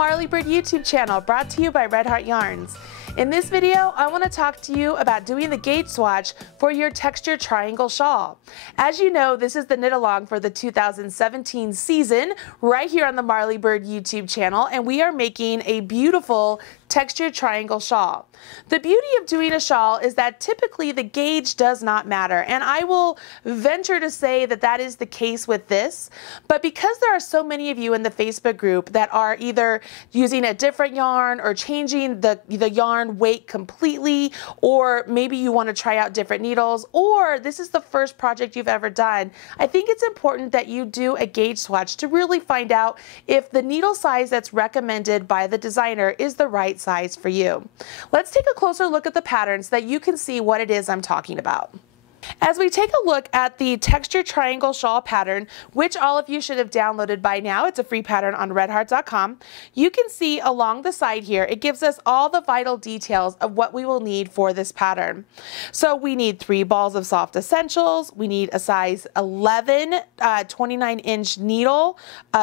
Marley Bird YouTube channel, brought to you by Red Heart Yarns. In this video, I want to talk to you about doing the gauge swatch for your Textured Triangle Shawl. As you know, this is the knit along for the 2017 season right here on the Marley Bird YouTube channel, and we are making a beautiful Textured Triangle Shawl. The beauty of doing a shawl is that typically the gauge does not matter, and I will venture to say that that is the case with this, but because there are so many of you in the Facebook group that are either using a different yarn or changing the yarn weight completely, or maybe you want to try out different needles, or this is the first project you've ever done, I think it's important that you do a gauge swatch to really find out if the needle size that's recommended by the designer is the right size for you. Let's take a closer look at the pattern so that you can see what it is I'm talking about. As we take a look at the Textured Triangle Shawl pattern, which all of you should have downloaded by now, it's a free pattern on redheart.com, you can see along the side here, it gives us all the vital details of what we will need for this pattern. So we need 3 balls of soft essentials, we need a size 11 29-inch needle,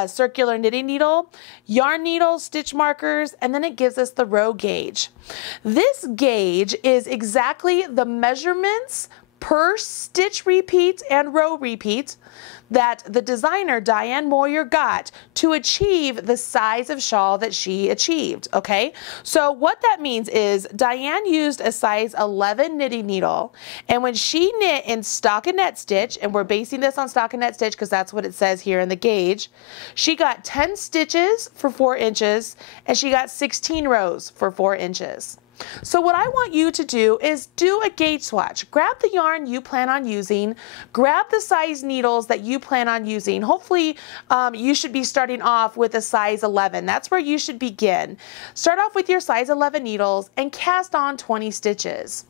circular knitting needle, yarn needles, stitch markers, and then it gives us the row gauge. This gauge is exactly the measurements per stitch repeat and row repeat that the designer Diane Moyer got to achieve the size of shawl that she achieved, okay? So what that means is Diane used a size 11 knitting needle, and when she knit in Stockinette Stitch, and we're basing this on Stockinette Stitch because that's what it says here in the gauge, she got 10 stitches for 4 inches, and she got 16 rows for 4 inches. So what I want you to do is do a gauge swatch. Grab the yarn you plan on using, grab the size needles that you plan on using. Hopefully you should be starting off with a size 11. That's where you should begin. Start off with your size 11 needles and cast on 20 stitches.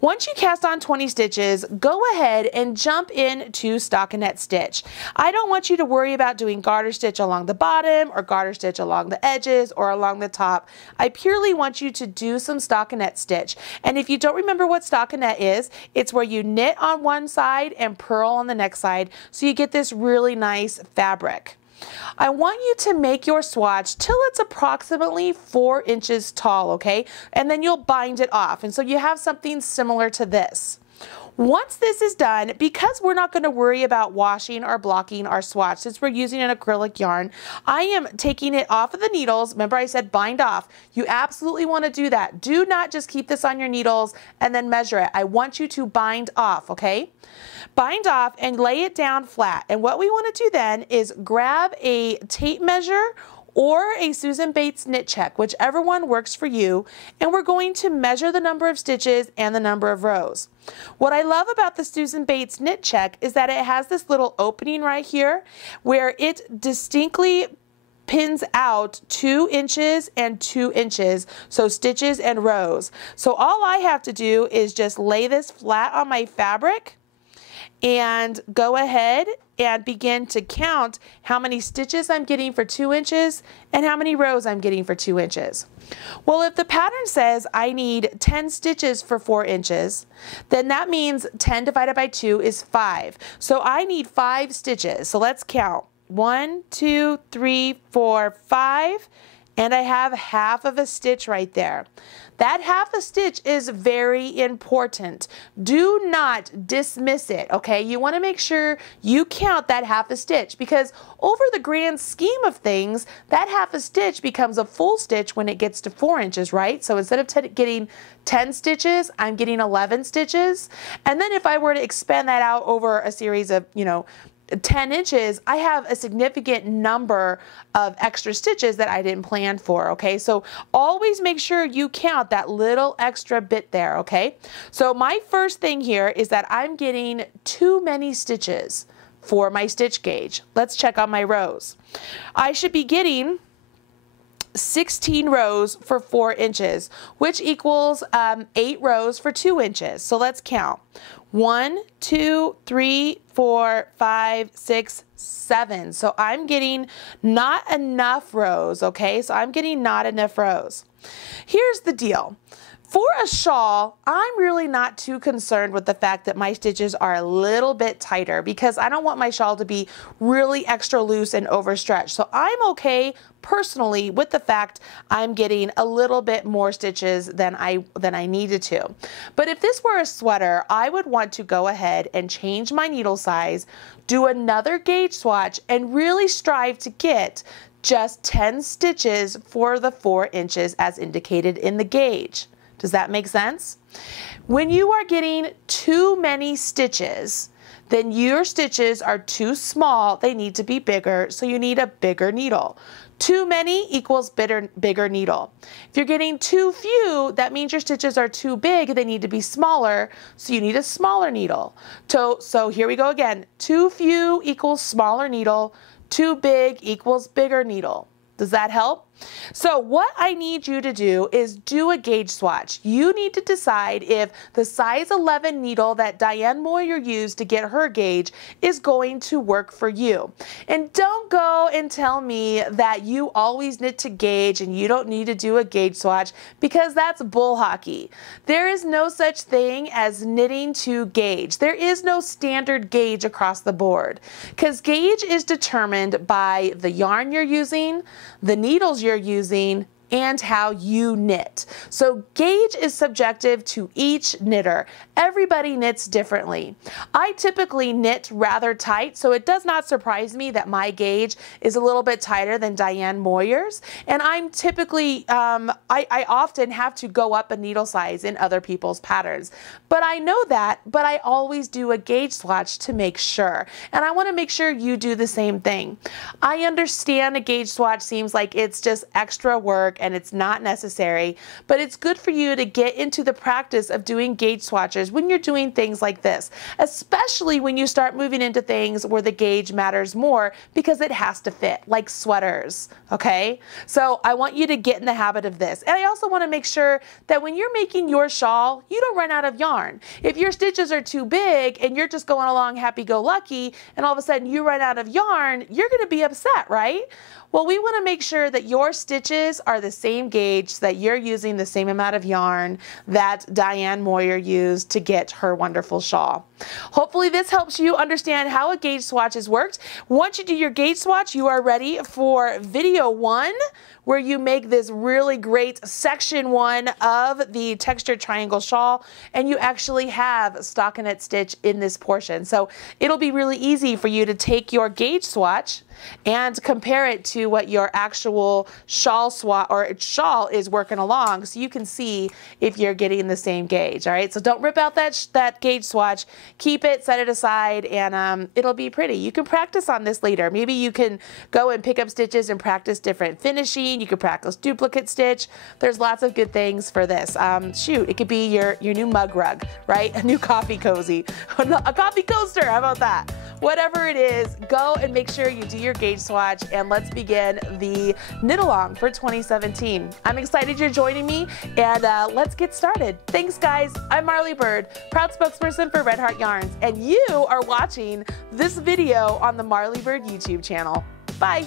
Once you cast on 20 stitches, go ahead and jump into Stockinette Stitch. I don't want you to worry about doing garter stitch along the bottom or garter stitch along the edges or along the top. I purely want you to do some Stockinette Stitch. And if you don't remember what Stockinette is, it's where you knit on one side and purl on the next side, so you get this really nice fabric. I want you to make your swatch till it's approximately 4 inches tall, okay? And then you'll bind it off. And so you have something similar to this. Once this is done, because we're not going to worry about washing or blocking our swatch since we're using an acrylic yarn, I am taking it off of the needles. Remember I said bind off. You absolutely want to do that. Do not just keep this on your needles and then measure it. I want you to bind off, okay? Bind off and lay it down flat. And what we want to do then is grab a tape measure or a Susan Bates knit check, whichever one works for you, and we're going to measure the number of stitches and the number of rows. What I love about the Susan Bates knit check is that it has this little opening right here where it distinctly pins out 2 inches and 2 inches, so stitches and rows. So all I have to do is just lay this flat on my fabric and go ahead and begin to count how many stitches I'm getting for 2 inches and how many rows I'm getting for 2 inches. Well, if the pattern says I need 10 stitches for 4 inches, then that means 10 divided by 2 is 5. So I need 5 stitches. So let's count. 1, 2, 3, 4, 5. And I have half of a stitch right there. That half a stitch is very important. Do not dismiss it, okay? You want to make sure you count that half a stitch, because over the grand scheme of things, that half a stitch becomes a full stitch when it gets to 4 inches, right? So instead of getting 10 stitches, I'm getting 11 stitches. And then if I were to expand that out over a series of, 10 inches, I have a significant number of extra stitches that I didn't plan for, okay? So always make sure you count that little extra bit there, okay? So my first thing here is that I'm getting too many stitches for my stitch gauge. Let's check on my rows. I should be getting 16 rows for 4 inches, which equals 8 rows for 2 inches. So let's count. 1, 2, 3, 4, 5, 6, 7. So I'm getting not enough rows, okay? So I'm getting not enough rows. Here's the deal. For a shawl, I'm really not too concerned with the fact that my stitches are a little bit tighter because I don't want my shawl to be really extra loose and overstretched. So I'm okay personally with the fact I'm getting a little bit more stitches than I needed to. But if this were a sweater, I would want to go ahead and change my needle size, do another gauge swatch, and really strive to get just 10 stitches for the 4 inches as indicated in the gauge. Does that make sense? When you are getting too many stitches, then your stitches are too small. They need to be bigger, so you need a bigger needle. Too many equals bigger needle. If you're getting too few, that means your stitches are too big. They need to be smaller, so you need a smaller needle. So here we go again. Too few equals smaller needle. Too big equals bigger needle. Does that help? So what I need you to do is do a gauge swatch. You need to decide if the size 11 needle that Diane Moyer used to get her gauge is going to work for you. And don't go and tell me that you always knit to gauge and you don't need to do a gauge swatch, because that's bull hockey. There is no such thing as knitting to gauge. There is no standard gauge across the board, because gauge is determined by the yarn you're using, the needles you're using, and how you knit. So gauge is subjective to each knitter. Everybody knits differently. I typically knit rather tight, so it does not surprise me that my gauge is a little bit tighter than Diane Moyer's. And I'm typically, I often have to go up a needle size in other people's patterns. But I know that, but I always do a gauge swatch to make sure. And I want to make sure you do the same thing. I understand a gauge swatch seems like it's just extra work and it's not necessary, but it's good for you to get into the practice of doing gauge swatches when you're doing things like this, especially when you start moving into things where the gauge matters more because it has to fit, like sweaters, okay? So I want you to get in the habit of this. And I also want to make sure that when you're making your shawl, you don't run out of yarn. If your stitches are too big and you're just going along happy-go-lucky and all of a sudden you run out of yarn, you're going to be upset, right? Well, we want to make sure that your stitches are the same gauge, so that you're using the same amount of yarn that Diane Moyer used to get her wonderful shawl. Hopefully this helps you understand how a gauge swatch has worked. Once you do your gauge swatch, you are ready for video 1, where you make this really great section 1 of the Textured Triangle Shawl, and you actually have Stockinette Stitch in this portion. So it'll be really easy for you to take your gauge swatch and compare it to what your actual shawl swatch or shawl is working along, so you can see if you're getting the same gauge. All right, so don't rip out that gauge swatch. Keep it, set it aside, and it'll be pretty. You can practice on this later. Maybe you can go and pick up stitches and practice different finishing. You can practice duplicate stitch. There's lots of good things for this. Shoot, it could be your new mug rug, right? A new coffee cozy, a coffee coaster. How about that? Whatever it is, go and make sure you do your gauge swatch, and let's begin the knit along for 2017. I'm excited you're joining me, and let's get started. Thanks, guys. I'm Marley Bird, proud spokesperson for Red Heart Yarns, and you are watching this video on the Marley Bird YouTube channel. Bye.